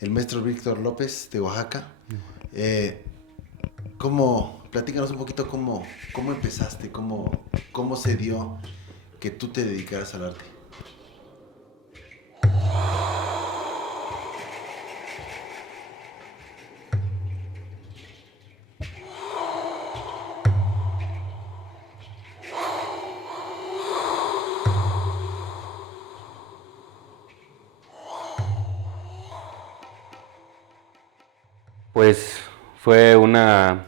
el maestro Víctor López de Oaxaca. Eh, platícanos un poquito cómo empezaste, cómo se dio que tú te dedicaras al arte. Pues fue una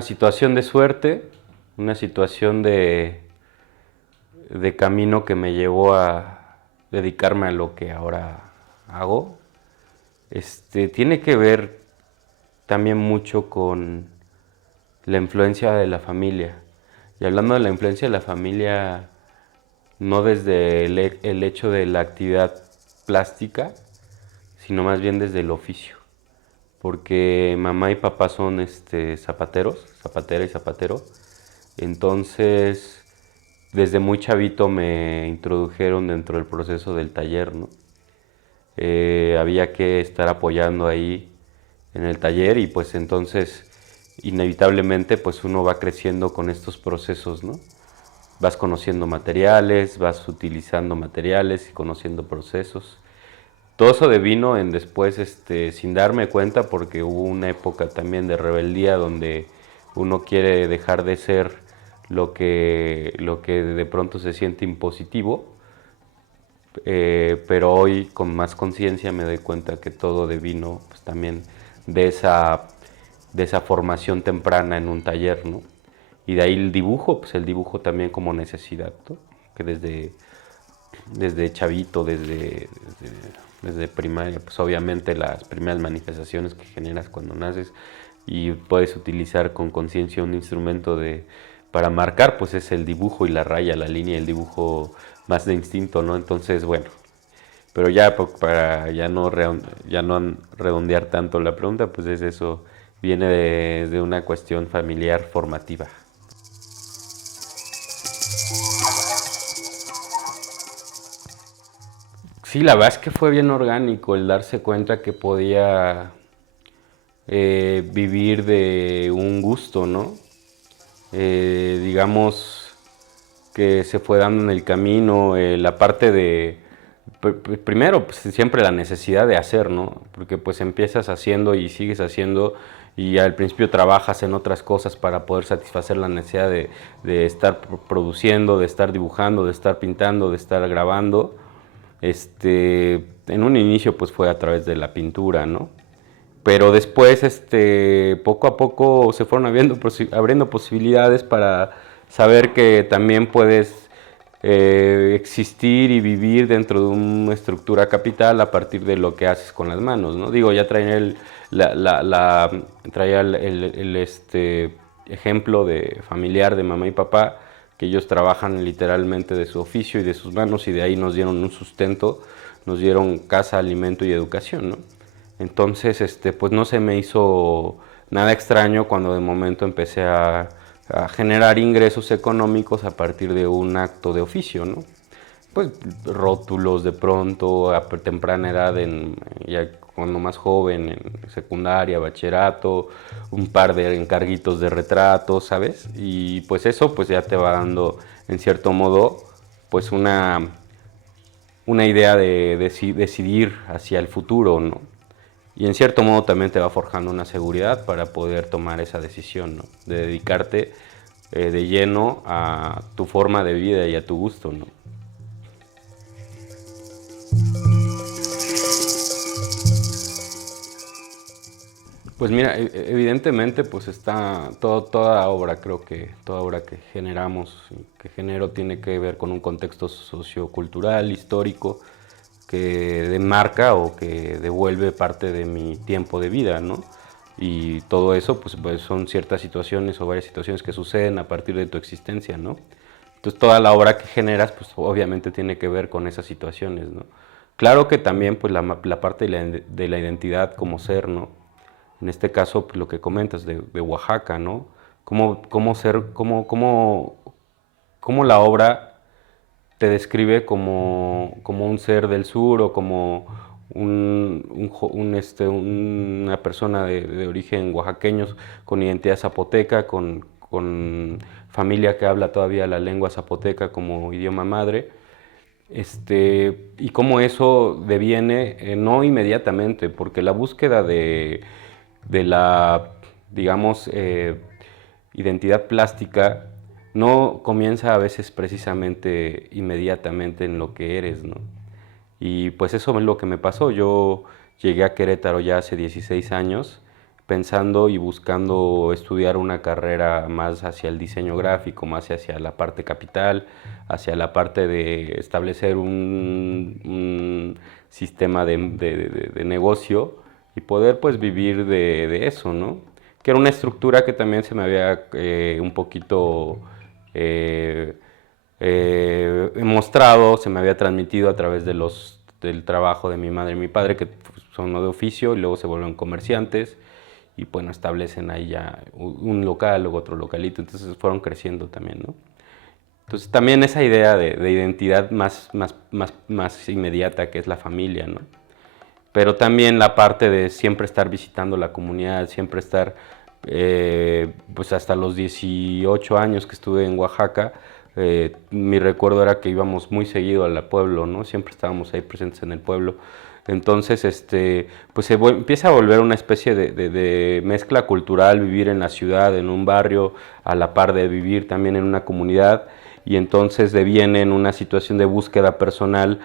situación de suerte, una situación de camino que me llevó a dedicarme a lo que ahora hago. Tiene que ver también mucho con la influencia de la familia. Y hablando de la influencia de la familia, no desde el hecho de la actividad plástica, sino más bien desde el oficio. Porque mamá y papá son zapateros, zapatera y zapatero. Entonces, desde muy chavito me introdujeron dentro del proceso del taller, ¿no? Había que estar apoyando ahí en el taller y pues entonces inevitablemente pues uno va creciendo con estos procesos, ¿no? Vas conociendo materiales, vas utilizando materiales y conociendo procesos. Todo eso devino en después, sin darme cuenta, porque hubo una época también de rebeldía donde uno quiere dejar de ser lo que de pronto se siente impositivo, pero hoy con más conciencia me doy cuenta que todo devino pues, también de de esa formación temprana en un taller, ¿no? Y de ahí el dibujo, pues el dibujo también como necesidad, ¿no? Que desde chavito, desde primaria, pues obviamente las primeras manifestaciones que generas cuando naces y puedes utilizar con conciencia un instrumento para marcar, pues es el dibujo y la raya, la línea, el dibujo más de instinto, ¿no? Entonces, bueno, pero ya para ya no redondear tanto la pregunta, pues es eso, viene de una cuestión familiar formativa. Sí, la verdad es que fue bien orgánico el darse cuenta que podía vivir de un gusto, ¿no? Digamos que se fue dando en el camino la parte de, primero, pues siempre la necesidad de hacer, ¿no? Porque pues empiezas haciendo y sigues haciendo y al principio trabajas en otras cosas para poder satisfacer la necesidad de estar produciendo, de estar dibujando, de estar pintando, de estar grabando. En un inicio pues fue a través de la pintura, ¿no? Pero después, poco a poco se fueron abriendo posibilidades para saber que también puedes existir y vivir dentro de una estructura capital a partir de lo que haces con las manos, ¿no? Digo, ya traía traía ejemplo de familiar de mamá y papá, que ellos trabajan literalmente de su oficio y de sus manos y de ahí nos dieron un sustento, nos dieron casa, alimento y educación, ¿no? Entonces, pues no se me hizo nada extraño cuando de momento empecé a generar ingresos económicos a partir de un acto de oficio, ¿no? Pues rótulos de pronto, a temprana edad, ya cuando más joven, en secundaria, bachillerato, un par de encarguitos de retratos, ¿sabes? Y pues eso pues ya te va dando, en cierto modo, pues una idea de decidir hacia el futuro, ¿no? Y en cierto modo también te va forjando una seguridad para poder tomar esa decisión, ¿no? De dedicarte de lleno a tu forma de vida y a tu gusto, ¿no? Pues mira, evidentemente pues está toda obra, creo que toda obra que generamos, que genero tiene que ver con un contexto sociocultural, histórico, que demarca o que devuelve parte de mi tiempo de vida, ¿no? Y todo eso pues son ciertas situaciones o varias situaciones que suceden a partir de tu existencia, ¿no? Entonces toda la obra que generas pues obviamente tiene que ver con esas situaciones, ¿no? Claro que también pues la parte de la identidad como ser, ¿no? En este caso pues, lo que comentas de Oaxaca, ¿no? Cómo la obra te describe como un ser del sur o una persona de origen oaxaqueño con identidad zapoteca, con familia que habla todavía la lengua zapoteca como idioma madre. Y cómo eso deviene, no inmediatamente, porque la búsqueda de la, digamos, identidad plástica no comienza a veces precisamente inmediatamente en lo que eres, ¿no? Y pues eso es lo que me pasó. Yo llegué a Querétaro ya hace 16 años pensando y buscando estudiar una carrera más hacia el diseño gráfico, más hacia la parte capital, hacia la parte de establecer un sistema de negocio y poder pues vivir de eso, ¿no? Que era una estructura que también se me había un poquito mostrado, se me había transmitido a través del trabajo de mi madre y mi padre, que son de oficio y luego se vuelven comerciantes y bueno, establecen ahí ya un local, luego otro localito, entonces fueron creciendo también, ¿no? Entonces también esa idea de identidad más inmediata que es la familia, ¿no? Pero también la parte de siempre estar visitando la comunidad, siempre estar, pues hasta los 18 años que estuve en Oaxaca, mi recuerdo era que íbamos muy seguido al pueblo, ¿no? Siempre estábamos ahí presentes en el pueblo. Entonces, pues empieza a volver una especie de mezcla cultural, vivir en la ciudad, en un barrio, a la par de vivir también en una comunidad, y entonces deviene en una situación de búsqueda personal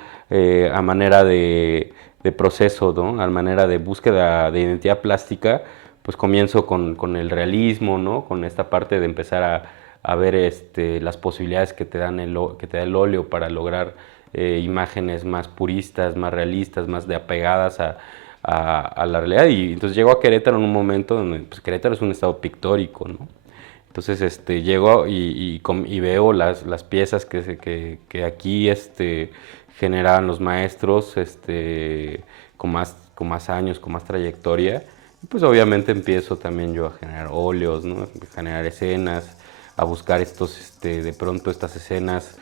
a manera de proceso, ¿no? A manera de búsqueda de identidad plástica, pues comienzo con el realismo, ¿no? Con esta parte de empezar a ver las posibilidades que te da el óleo para lograr imágenes más puristas, más realistas, más apegadas a la realidad. Y entonces llego a Querétaro en un momento donde pues, Querétaro es un estado pictórico, ¿no? Entonces llego y veo las piezas que aquí generaban los maestros con más años, con más trayectoria. Y pues obviamente empiezo también yo a generar óleos, ¿no? A generar escenas, a buscar de pronto estas escenas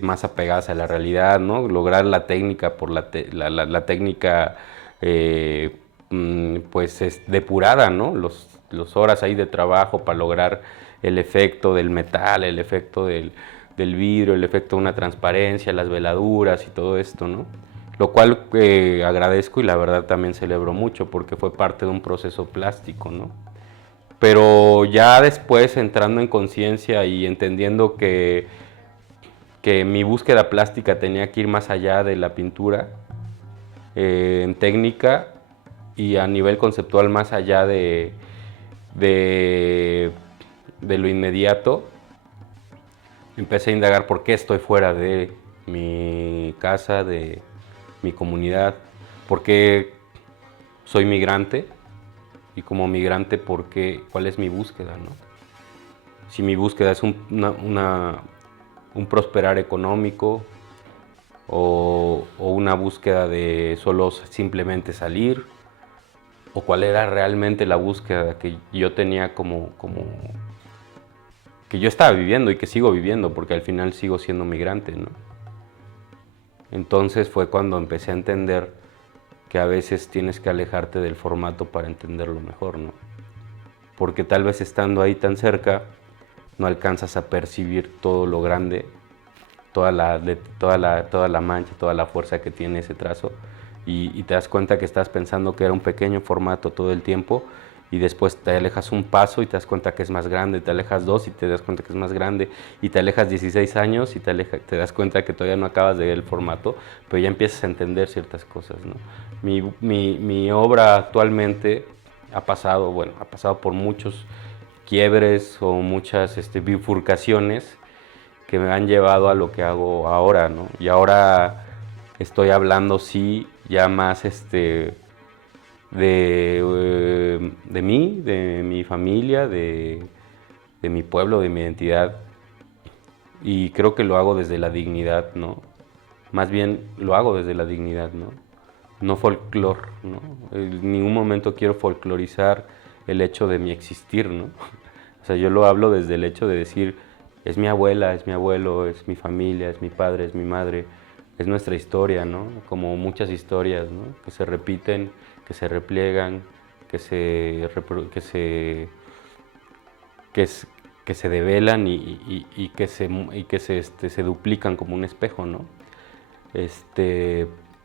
más apegadas a la realidad, ¿no? Lograr la técnica por la técnica pues es depurada, ¿no? Los horas ahí de trabajo para lograr el efecto del metal, el efecto del vidrio, el efecto de una transparencia, las veladuras y todo esto, ¿no? Lo cual agradezco y la verdad también celebro mucho porque fue parte de un proceso plástico, ¿no? Pero ya después entrando en conciencia y entendiendo que mi búsqueda plástica tenía que ir más allá de la pintura, en técnica y a nivel conceptual más allá de lo inmediato, empecé a indagar por qué estoy fuera de mi casa, de mi comunidad, por qué soy migrante y como migrante, cuál es mi búsqueda, ¿no? Si mi búsqueda es un prosperar económico o una búsqueda de solo simplemente salir, o cuál era realmente la búsqueda que yo tenía que yo estaba viviendo y que sigo viviendo, porque al final sigo siendo migrante, ¿no? Entonces fue cuando empecé a entender que a veces tienes que alejarte del formato para entenderlo mejor, ¿no? Porque tal vez estando ahí tan cerca no alcanzas a percibir todo lo grande, toda la mancha, toda la fuerza que tiene ese trazo, y te das cuenta que estás pensando que era un pequeño formato todo el tiempo, y después te alejas un paso y te das cuenta que es más grande, te alejas dos y te das cuenta que es más grande, y te alejas 16 años y te das cuenta que todavía no acabas de ver el formato, pero ya empiezas a entender ciertas cosas, ¿no? Mi obra actualmente ha pasado por muchos quiebres o muchas bifurcaciones que me han llevado a lo que hago ahora, ¿no? Y ahora estoy hablando, sí, ya más de mí, de mi familia, de mi pueblo, de mi identidad. Y creo que lo hago desde la dignidad, ¿no? Más bien lo hago desde la dignidad, ¿no? No folclor, ¿no? En ningún momento quiero folclorizar el hecho de mi existir, ¿no? O sea, yo lo hablo desde el hecho de decir, es mi abuela, es mi abuelo, es mi familia, es mi padre, es mi madre, es nuestra historia, ¿no? Como muchas historias, ¿no? Que se repiten, que se repliegan, que se develan y se duplican como un espejo, ¿no?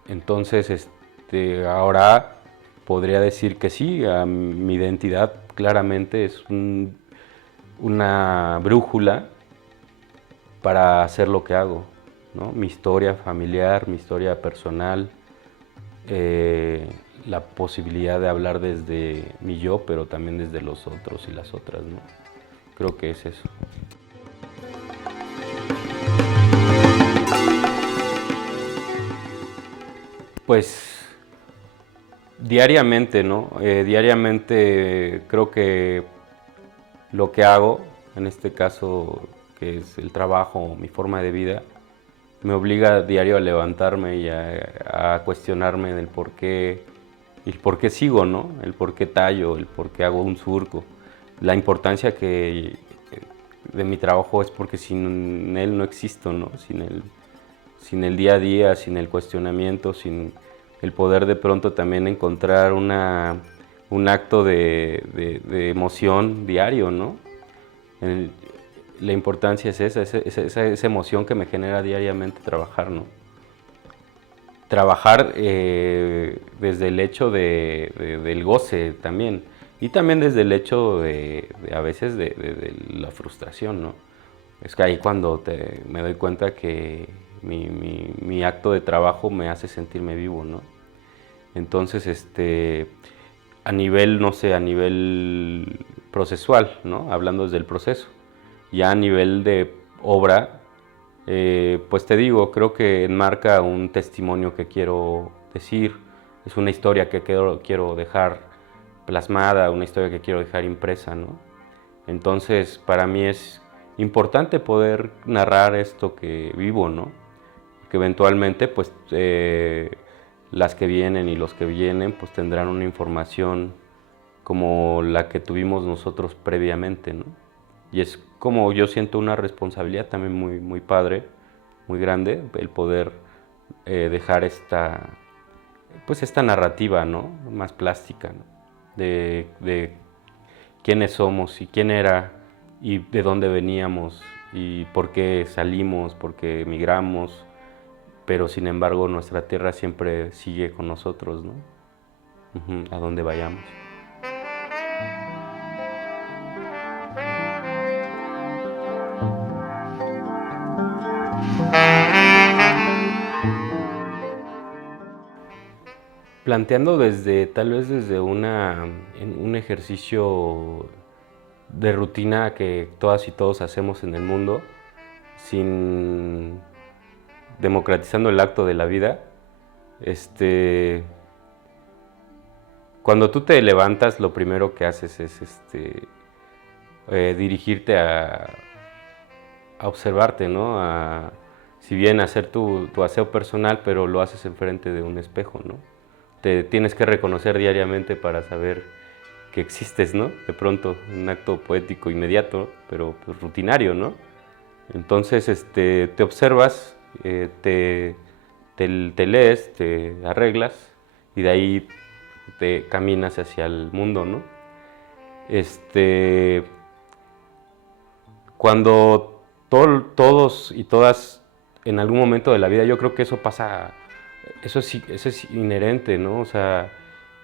Entonces, ahora podría decir que sí, mi identidad claramente es una brújula para hacer lo que hago, ¿no? Mi historia familiar, mi historia personal, la posibilidad de hablar desde mi yo, pero también desde los otros y las otras, ¿no? Creo que es eso. Pues diariamente, ¿no? Diariamente creo que lo que hago, en este caso que es el trabajo, mi forma de vida, me obliga a diario a levantarme y a cuestionarme del el por qué sigo, ¿no? El por qué tallo, el por qué hago un surco. La importancia de mi trabajo es porque sin él no existo, ¿no? Sin el día a día, sin el cuestionamiento, sin el poder de pronto también encontrar un acto de emoción diario, ¿no? La importancia es esa emoción que me genera diariamente trabajar, ¿no? Trabajar desde el hecho del goce también, y también desde el hecho a veces de la frustración, ¿no? Es que ahí cuando me doy cuenta que mi acto de trabajo me hace sentirme vivo, ¿no? Entonces, a nivel, no sé, a nivel procesual, ¿no? Hablando desde el proceso. Ya a nivel de obra, pues te digo, creo que enmarca un testimonio que quiero decir, es una historia que quiero dejar plasmada, una historia que quiero dejar impresa, ¿no? Entonces, para mí es importante poder narrar esto que vivo, ¿no? Que eventualmente, pues, las que vienen y los que vienen, pues tendrán una información como la que tuvimos nosotros previamente, ¿no? Y es como yo siento una responsabilidad también muy padre, muy grande, el poder dejar pues esta narrativa, ¿no? Más plástica, ¿no? De quiénes somos y quién era y de dónde veníamos y por qué salimos, por qué emigramos, pero sin embargo nuestra tierra siempre sigue con nosotros, ¿no? A donde vayamos. Planteando tal vez desde un ejercicio de rutina que todas y todos hacemos en el mundo, sin democratizando el acto de la vida, cuando tú te levantas, lo primero que haces es dirigirte a observarte, ¿no? Si bien hacer tu aseo personal, pero lo haces enfrente de un espejo, ¿no? Te tienes que reconocer diariamente para saber que existes, ¿no? De pronto, un acto poético inmediato, pero pues, rutinario, ¿no? Entonces, te observas, te lees, te arreglas y de ahí te caminas hacia el mundo, ¿no? Cuando todos y todas en algún momento de la vida, yo creo que eso pasa, eso es inherente, ¿no? O sea,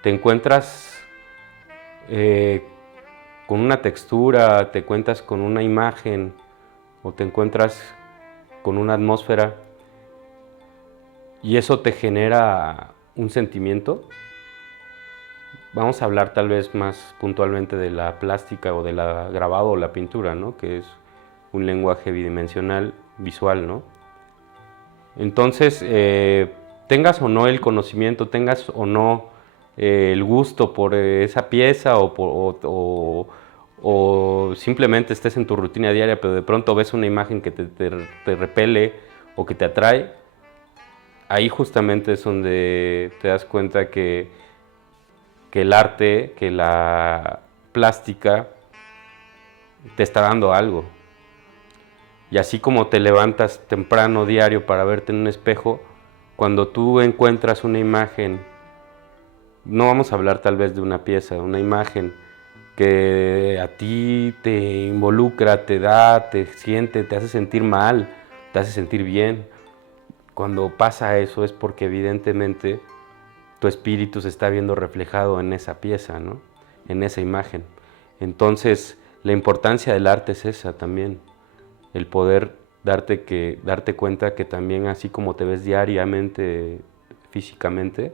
te encuentras con una textura, te encuentras con una imagen o te encuentras con una atmósfera y eso te genera un sentimiento. Vamos a hablar tal vez más puntualmente de la plástica o de la grabado o la pintura, ¿no? Que es un lenguaje bidimensional visual, ¿no? Entonces, tengas o no el conocimiento, tengas o no el gusto por esa pieza o simplemente estés en tu rutina diaria, pero de pronto ves una imagen que te repele o que te atrae, ahí justamente es donde te das cuenta que el arte, que la plástica te está dando algo. Y así como te levantas temprano diario para verte en un espejo, cuando tú encuentras una imagen, no vamos a hablar tal vez de una pieza, una imagen que a ti te involucra, te da, te siente, te hace sentir mal, te hace sentir bien. Cuando pasa eso es porque evidentemente tu espíritu se está viendo reflejado en esa pieza, ¿no? En esa imagen. Entonces, la importancia del arte es esa también, el poder darte cuenta que también así como te ves diariamente, físicamente,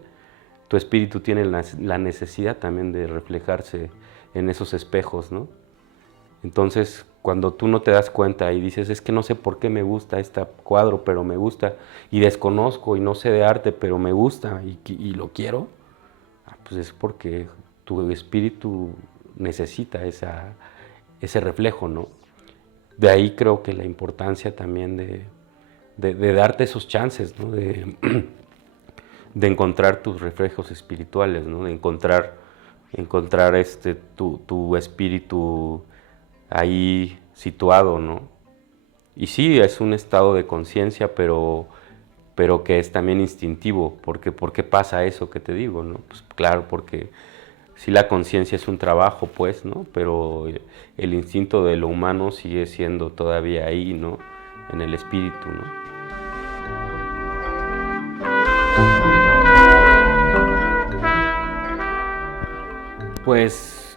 tu espíritu tiene la necesidad también de reflejarse en esos espejos, ¿no? Entonces, cuando tú no te das cuenta y dices, es que no sé por qué me gusta este cuadro, pero me gusta, y desconozco y no sé de arte, pero me gusta y lo quiero, pues es porque tu espíritu necesita ese reflejo, ¿no? De ahí creo que la importancia también de darte esos chances, ¿no? De encontrar tus reflejos espirituales, ¿no? De encontrar tu espíritu ahí situado, ¿no? Y sí, es un estado de conciencia, pero que es también instintivo, porque ¿por qué pasa eso que te digo, no? Pues claro, porque sí la conciencia es un trabajo, pues, ¿no? Pero el instinto de lo humano sigue siendo todavía ahí, ¿no? En el espíritu, ¿no? Pues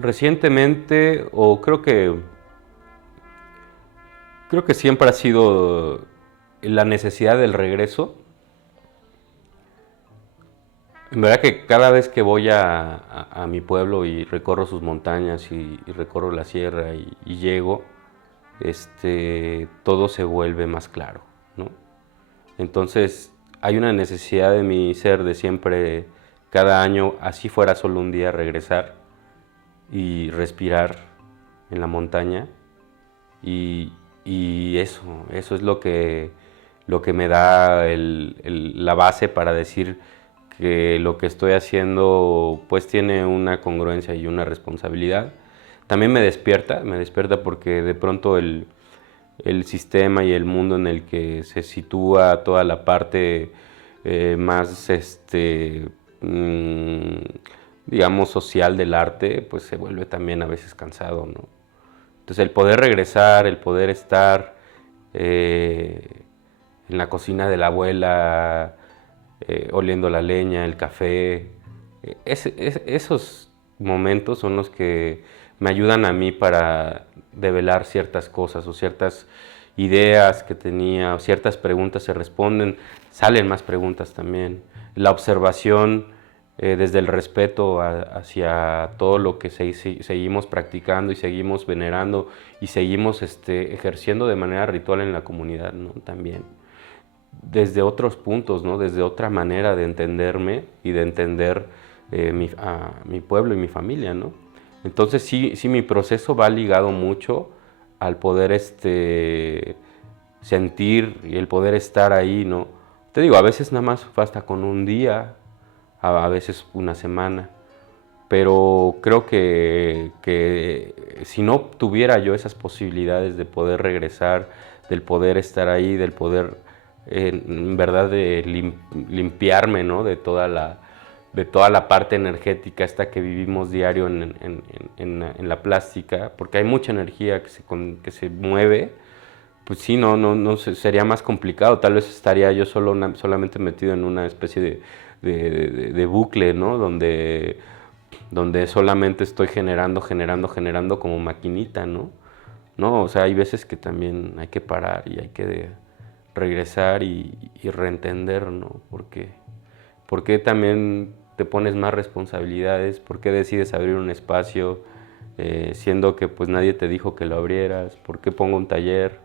recientemente, o creo que siempre ha sido la necesidad del regreso. En verdad que cada vez que voy a mi pueblo y recorro sus montañas y recorro la sierra y llego, todo se vuelve más claro, ¿no? Entonces hay una necesidad de mi ser de siempre, cada año, así fuera solo un día, regresar y respirar en la montaña. Y eso es lo que me da la base para decir que lo que estoy haciendo pues tiene una congruencia y una responsabilidad. También me despierta porque de pronto el sistema y el mundo en el que se sitúa toda la parte más, digamos, social del arte, pues se vuelve también a veces cansado, ¿no? Entonces el poder regresar, el poder estar en la cocina de la abuela, oliendo la leña, el café, esos momentos son los que me ayudan a mí para develar ciertas cosas o ciertas ideas que tenía, o ciertas preguntas se responden, salen más preguntas también. La observación desde el respeto hacia todo lo que seguimos practicando y seguimos venerando y seguimos ejerciendo de manera ritual en la comunidad, ¿no? También. Desde otros puntos, ¿no? Desde otra manera de entenderme y de entender a mi pueblo y mi familia, ¿no? Entonces sí, mi proceso va ligado mucho al poder sentir y el poder estar ahí, ¿no? Te digo, a veces nada más basta con un día, a veces una semana, pero creo que si no tuviera yo esas posibilidades de poder regresar, del poder estar ahí, del poder en verdad de limpiarme, ¿no? de toda la parte energética esta que vivimos diario en la plástica, porque hay mucha energía que se mueve, pues sí, no sería más complicado. Tal vez estaría yo solamente metido en una especie de bucle, ¿no? Donde solamente estoy generando como maquinita, ¿no? No, o sea, hay veces que también hay que parar y hay que regresar y reentender, ¿no? ¿Por qué también te pones más responsabilidades? ¿Por qué decides abrir un espacio siendo que pues nadie te dijo que lo abrieras? ¿Por qué pongo un taller?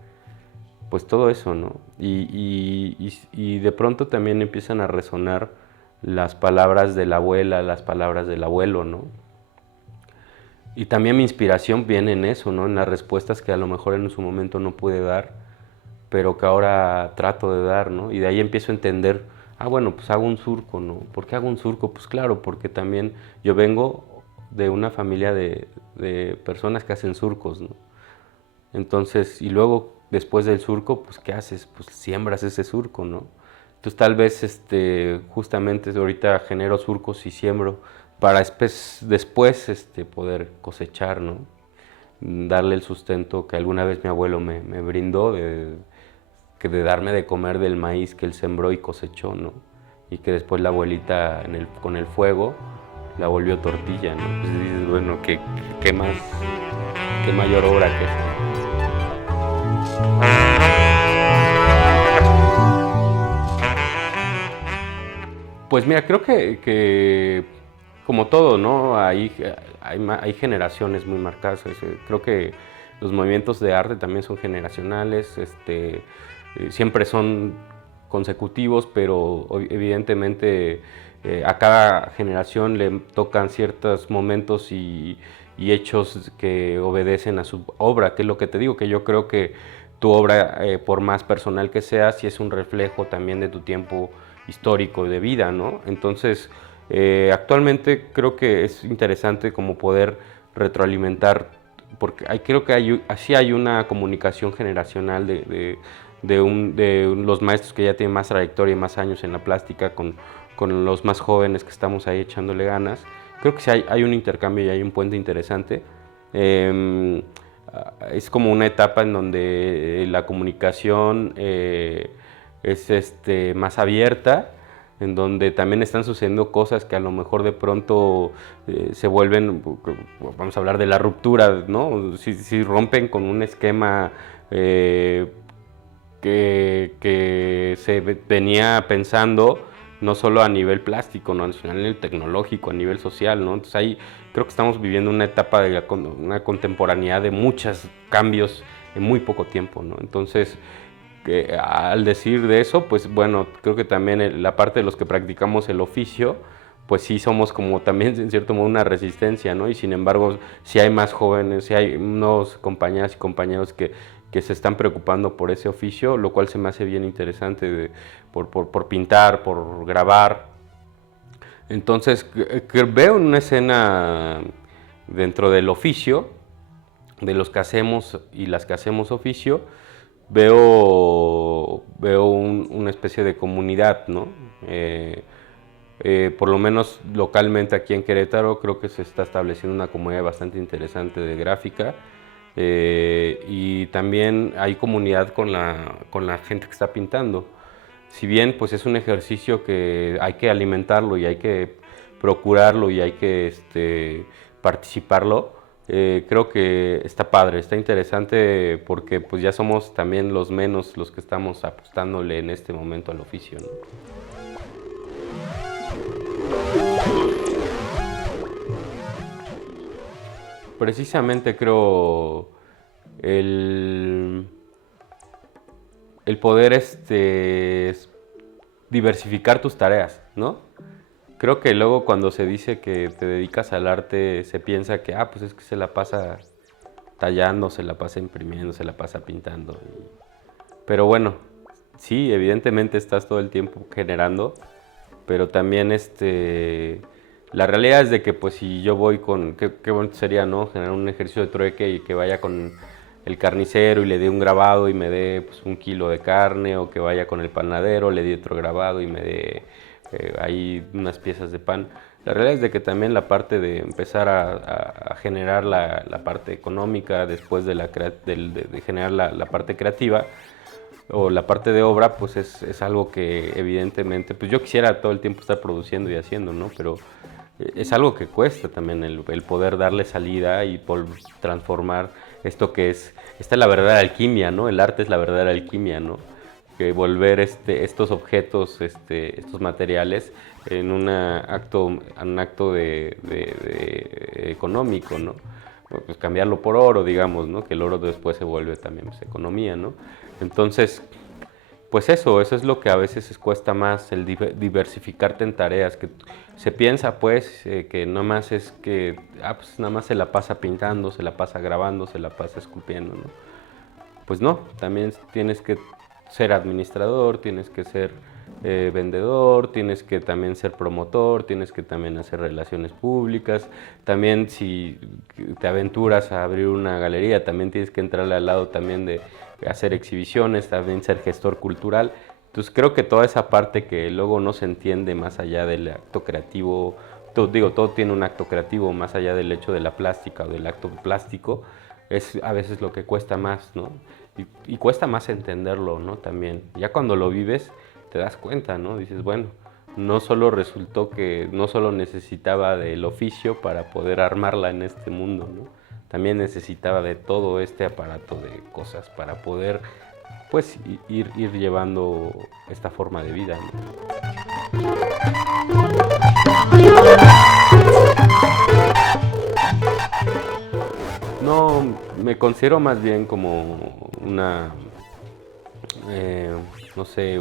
Pues todo eso, ¿no? Y de pronto también empiezan a resonar las palabras de la abuela, las palabras del abuelo, ¿no? Y también mi inspiración viene en eso, ¿no? En las respuestas que a lo mejor en su momento no pude dar, pero que ahora trato de dar, ¿no? Y de ahí empiezo a entender, bueno, pues hago un surco, ¿no? ¿Por qué hago un surco? Pues claro, porque también yo vengo de una familia de personas que hacen surcos, ¿no? Entonces, y luego después del surco, pues ¿qué haces? Pues siembras ese surco, ¿no? Entonces tal vez justamente ahorita genero surcos y siembro para después poder cosechar, ¿no? Darle el sustento que alguna vez mi abuelo me brindó, de darme de comer del maíz que él sembró y cosechó, ¿no? Y que después la abuelita con el fuego la volvió tortilla, ¿no? Pues dices, bueno, qué mayor obra que esa. Pues mira, creo que como todo, ¿no? Hay generaciones muy marcadas. Creo que los movimientos de arte también son generacionales, siempre son consecutivos, pero evidentemente a cada generación le tocan ciertos momentos y hechos que obedecen a su obra, que es lo que te digo, que yo creo que tu obra, por más personal que sea, sí es un reflejo también de tu tiempo histórico de vida, ¿no? Entonces, actualmente creo que es interesante como poder retroalimentar, porque creo que así hay una comunicación generacional de los maestros que ya tienen más trayectoria y más años en la plástica con los más jóvenes que estamos ahí echándole ganas. Creo que sí hay un intercambio y hay un puente interesante. Es como una etapa en donde la comunicación es más abierta, en donde también están sucediendo cosas que a lo mejor de pronto se vuelven, vamos a hablar de la ruptura, ¿no? Si rompen con un esquema que se venía pensando, no solo a nivel plástico, ¿no? A nivel tecnológico, a nivel social, ¿no? Entonces ahí creo que estamos viviendo una etapa de una contemporaneidad de muchos cambios en muy poco tiempo, ¿no? Entonces, al decir de eso, pues bueno, creo que también la parte de los que practicamos el oficio, pues sí somos como también en cierto modo una resistencia, ¿no? Y sin embargo, si hay más jóvenes, si hay nuevos compañeras y compañeros que se están preocupando por ese oficio, lo cual se me hace bien interesante por pintar, por grabar. Entonces, que veo una escena dentro del oficio, de los que hacemos y las que hacemos oficio, veo una especie de comunidad, ¿no? Por lo menos localmente aquí en Querétaro creo que se está estableciendo una comunidad bastante interesante de gráfica, y también hay comunidad con la gente que está pintando. Si bien pues es un ejercicio que hay que alimentarlo y hay que procurarlo y hay que participarlo, creo que está padre, está interesante porque pues ya somos también los menos los que estamos apostándole en este momento al oficio, ¿no? Precisamente creo el poder diversificar tus tareas, ¿no? Creo que luego cuando se dice que te dedicas al arte se piensa que, pues es que se la pasa tallando, se la pasa imprimiendo, se la pasa pintando. Pero bueno, sí, evidentemente estás todo el tiempo generando, pero también la realidad es de que pues si yo voy qué bonito sería, ¿no? Generar un ejercicio de trueque y que vaya con el carnicero y le dé un grabado y me dé pues 1 kilo de carne, o que vaya con el panadero, le dé otro grabado y me dé ahí unas piezas de pan. La realidad es de que también la parte de empezar a generar la parte económica después de generar la parte creativa o la parte de obra, pues es algo que evidentemente, pues yo quisiera todo el tiempo estar produciendo y haciendo, ¿no? Pero es algo que cuesta también el poder darle salida y transformar esto que esta es la verdadera alquimia, ¿no? El arte es la verdadera alquimia, ¿no? Que volver estos objetos, estos materiales en un acto económico, ¿no? Pues cambiarlo por oro, digamos, ¿no? Que el oro después se vuelve también pues, economía, ¿no? Entonces, pues eso es lo que a veces cuesta más, el diversificarte en tareas, que se piensa pues que nada más es que, pues nada más se la pasa pintando, se la pasa grabando, se la pasa esculpiendo, ¿no? Pues no, también tienes que ser administrador, tienes que ser vendedor, tienes que también ser promotor, tienes que también hacer relaciones públicas, también si te aventuras a abrir una galería, también tienes que entrarle al lado también de hacer exhibiciones, también ser gestor cultural. Entonces Entonces creo que toda esa parte que luego no se entiende más allá del acto creativo, todo tiene un acto creativo más allá del hecho de la plástica o del acto plástico, es a veces lo que cuesta más, ¿no? Y cuesta más entenderlo, ¿no? También, ya cuando lo vives te das cuenta, ¿no? Dices, bueno, no solo resultó que no solo necesitaba del oficio para poder armarla en este mundo, ¿no? También necesitaba de todo este aparato de cosas para poder, pues, ir llevando esta forma de vida, ¿no? No, me considero más bien como una, no sé,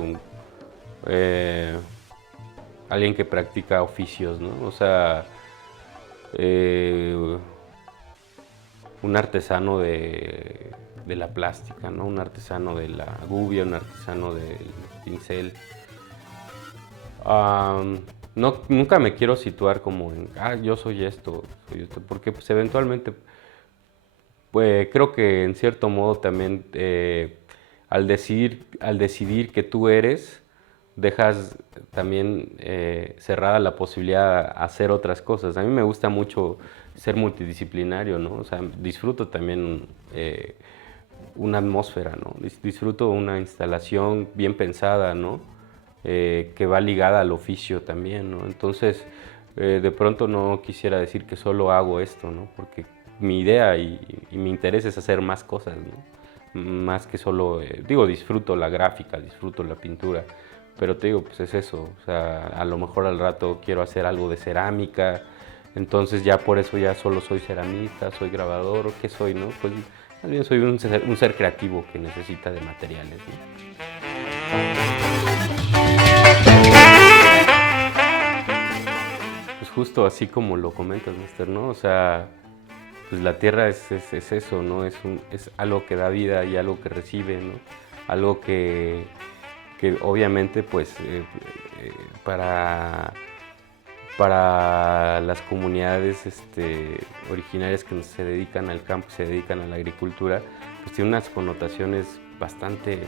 alguien que practica oficios, ¿no? O sea, un artesano de la plástica, ¿no? Un artesano de la gubia, un artesano del pincel. No, nunca me quiero situar como en, yo soy esto, porque pues eventualmente, pues creo que en cierto modo también al decidir que tú eres, dejas también cerrada la posibilidad a hacer otras cosas. A mí me gusta mucho ser multidisciplinario, ¿no? O sea, disfruto también una atmósfera, ¿no? Disfruto una instalación bien pensada, ¿no? Que va ligada al oficio también, ¿no? Entonces, de pronto no quisiera decir que solo hago esto, ¿no? Porque mi idea y mi interés es hacer más cosas, ¿no? Más que solo, disfruto la gráfica, disfruto la pintura, pero te digo, pues es eso, o sea, a lo mejor al rato quiero hacer algo de cerámica, entonces ya por eso ya solo soy ceramista, soy grabador, ¿o qué soy, no? Pues más bien soy un ser creativo que necesita de materiales, ¿no? Pues justo así como lo comentas, Mister, ¿no? O sea, pues la tierra es eso, ¿no? Es algo que da vida y algo que recibe, ¿no? Algo que obviamente, pues, para las comunidades originarias que se dedican al campo, se dedican a la agricultura, pues tiene unas connotaciones bastante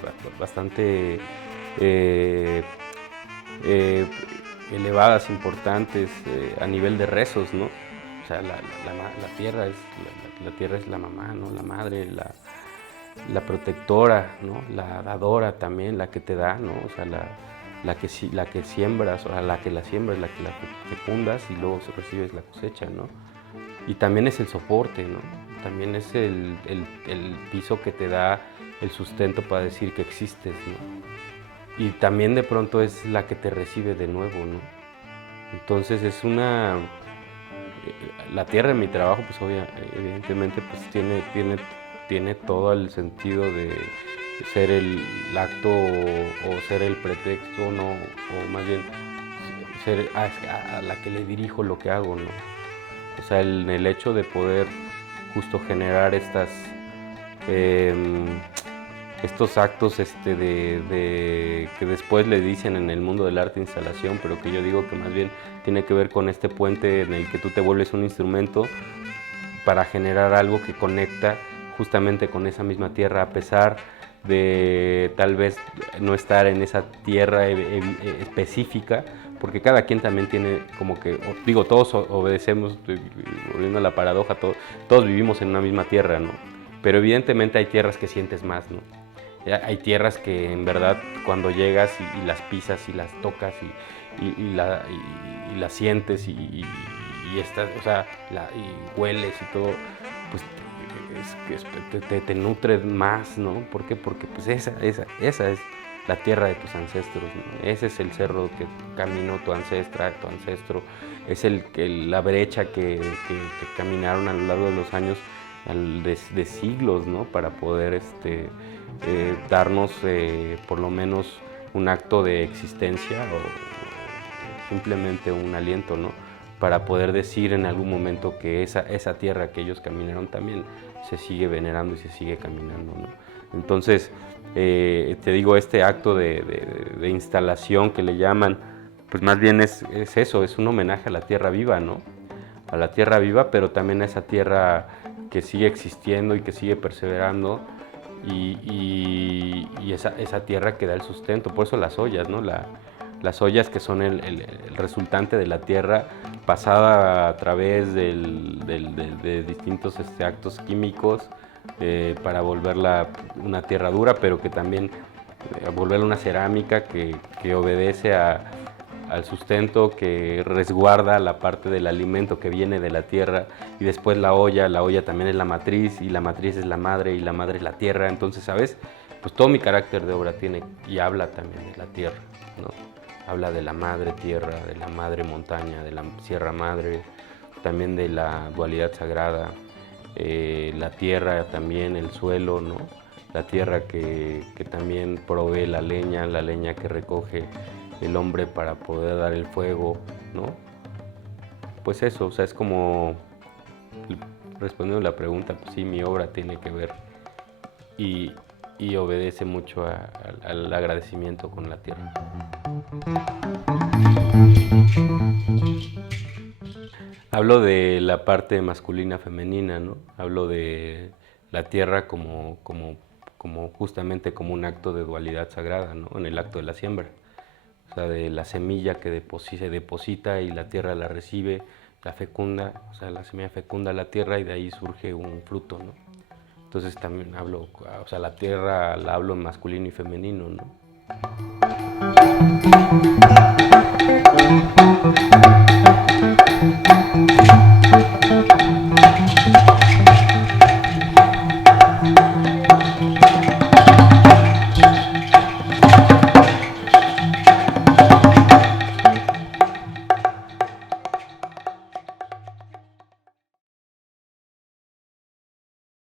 elevadas, importantes, a nivel de rezos, ¿no? O sea, la tierra es la mamá, ¿no? La madre, la protectora, ¿no? La dadora también, la que te da, ¿no? O sea, la que siembras, o sea, la que siembras, la que fecundas y luego recibes la cosecha, ¿no? Y también es el soporte, ¿no? También es el piso que te da el sustento para decir que existes, ¿no? Y también de pronto es la que te recibe de nuevo, ¿no? Entonces es la tierra en mi trabajo, pues evidentemente, pues tiene todo el sentido de ser el acto o ser el pretexto, ¿no? O más bien ser a la que le dirijo lo que hago, ¿no? O sea, el hecho de poder justo generar estos actos que después le dicen en el mundo del arte instalación, pero que yo digo que más bien tiene que ver con este puente en el que tú te vuelves un instrumento para generar algo que conecta justamente con esa misma tierra, a pesar de tal vez no estar en esa tierra específica, porque cada quien también tiene como que, todos obedecemos, volviendo a la paradoja, todos vivimos en una misma tierra, ¿no? Pero evidentemente hay tierras que sientes más, ¿no? Hay tierras que en verdad cuando llegas y las pisas y las tocas y las sientes y estás, o sea, y hueles y todo, pues te nutre más, ¿no? ¿Por qué? Porque pues esa es la tierra de tus ancestros, ¿no? Ese es el cerro que caminó tu ancestro, es la brecha que caminaron a lo largo de los años, de siglos, ¿no? Para poder darnos por lo menos un acto de existencia o simplemente un aliento, ¿no? Para poder decir en algún momento que esa tierra que ellos caminaron también se sigue venerando y se sigue caminando, ¿no? Entonces, te digo, este acto de instalación que le llaman, pues más bien es eso, es un homenaje a la tierra viva, ¿no? A la tierra viva, pero también a esa tierra que sigue existiendo y que sigue perseverando y esa tierra que da el sustento. Por eso las ollas, ¿no? Las ollas que son el resultante de la tierra pasada a través de distintos actos químicos para volverla una tierra dura, pero que también volverla una cerámica que obedece al sustento, que resguarda la parte del alimento que viene de la tierra, y después la olla también es la matriz, y la matriz es la madre, y la madre es la tierra. Entonces, ¿sabes? Pues todo mi carácter de obra tiene y habla también de la tierra, ¿no? Habla de la madre tierra, de la madre montaña, de la sierra madre, también de la dualidad sagrada, la tierra también, el suelo, ¿no? La tierra que también provee la leña que recoge el hombre para poder dar el fuego, ¿no? Pues eso, o sea, es como, respondiendo a la pregunta, pues sí, mi obra tiene que ver y obedece mucho al agradecimiento con la tierra. Hablo de la parte masculina femenina, ¿no? Hablo de la tierra como justamente como un acto de dualidad sagrada, ¿no? En el acto de la siembra. O sea, de la semilla que se deposita y la tierra la recibe, la fecunda, o sea, la semilla fecunda la tierra y de ahí surge un fruto, ¿no? Entonces también hablo, o sea, la tierra la hablo en masculino y femenino, ¿no?